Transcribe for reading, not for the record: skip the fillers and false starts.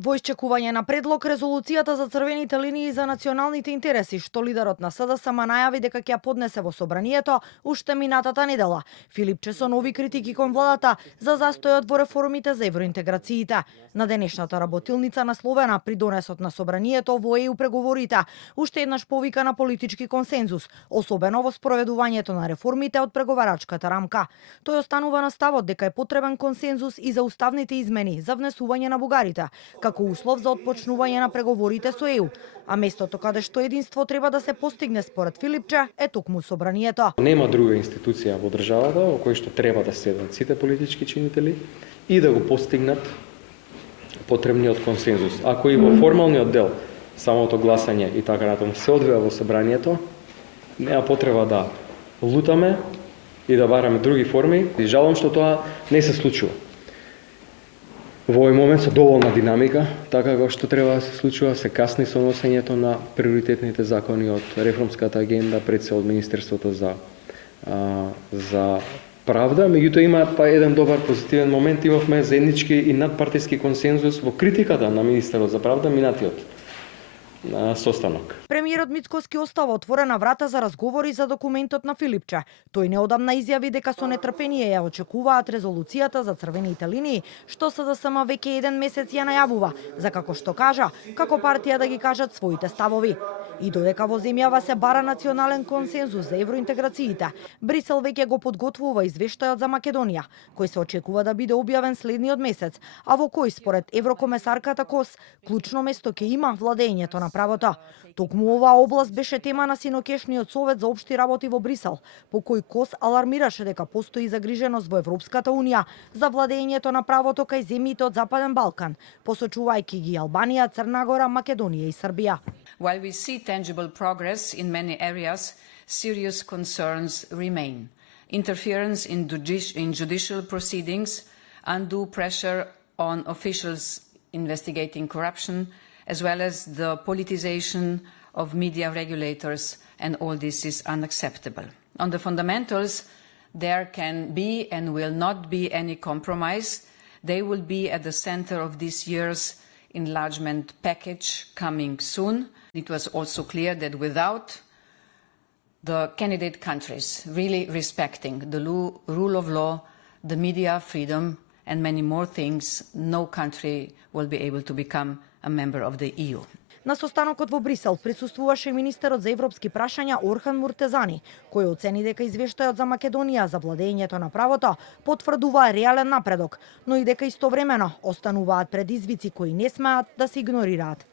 Во исчекување на предлог, резолуцијата за црвените линии за националните интереси, што лидерот на СДСМ најави дека ќе ја поднесе во собранието уште минатата недела, Филипче со нови критики кон владата за застојот во реформите за евроинтеграциите. На денешната работилница насловена придонесот на собранието во ЕУ преговорите, уште еднаш повика на политички консензус, особено во спроведувањето на реформите од преговарачката рамка. Тој останува на ставот дека е потребен консензус и за уставните измени за внесување на бугарите, како услов за отпочнување на преговорите со ЕУ, а местото каде што единство треба да се постигне според Филипче е токму собранието. Нема друга институција во државата во која што треба да седнат сите политички чинители и да го постигнат потребниот консензус. Ако и во формалниот дел самото гласање и така натаму се одвива во собранието, нема потреба да лутаме и да бараме други форми. И жалам што тоа не се случува. Во овој момент со доволна динамика, така како што треба да се случува, се касни со носењето на приоритетните закони од реформската агенда, пред се од Министерството за правда. Меѓутоа има еден добар позитивен момент, имавме заеднички и надпартиски консензус во критиката на министерот за правда минатиот состанок. Премиерот Мицкоски остава отворена врата за разговори за документот на Филипче. Тој неодамна изјави дека со нетрпение ја очекуваат резолуцијата за црвените линии, што СДСМ веќе еден месец ја најавува, за како што кажа, како партија да ги кажат своите ставови. И додека во земјава се бара национален консензус за евроинтеграциите, Брисел веќе го подготвува извештајот за Македонија, кој се очекува да биде објавен следниот месец, а во кој според еврокомесарката Кос клучно место ќе има владењето на правото. Токму оваа област беше тема на синокешниот совет за општи работи во Брисел, по кој Кос алармираше дека постои загриженост во Европската унија за владењето на правото кај земјите од Западен Балкан, посочувајќи ги Албанија, Црна Гора, Македонија и Србија. While we see tangible progress in many areas, serious concerns remain. Interference in judicial proceedings, undue pressure on officials investigating corruption, as well as the politicization of media regulators, and all this is unacceptable. On the fundamentals, there can be and will not be any compromise. They will be at the center of this year's enlargement package coming soon. It was also clear that without the candidate countries really respecting the rule of law, the media freedom, and many more things, no country will be able to become a member of the EU. На состанокот во Брисел присуствуваше министерот за европски прашања Орхан Муртезани, кој оцени дека извештајот за Македонија за владењето на правото потврдува реален напредок, но и дека истовремено остануваат предизвици кои не смеат да се игнорираат.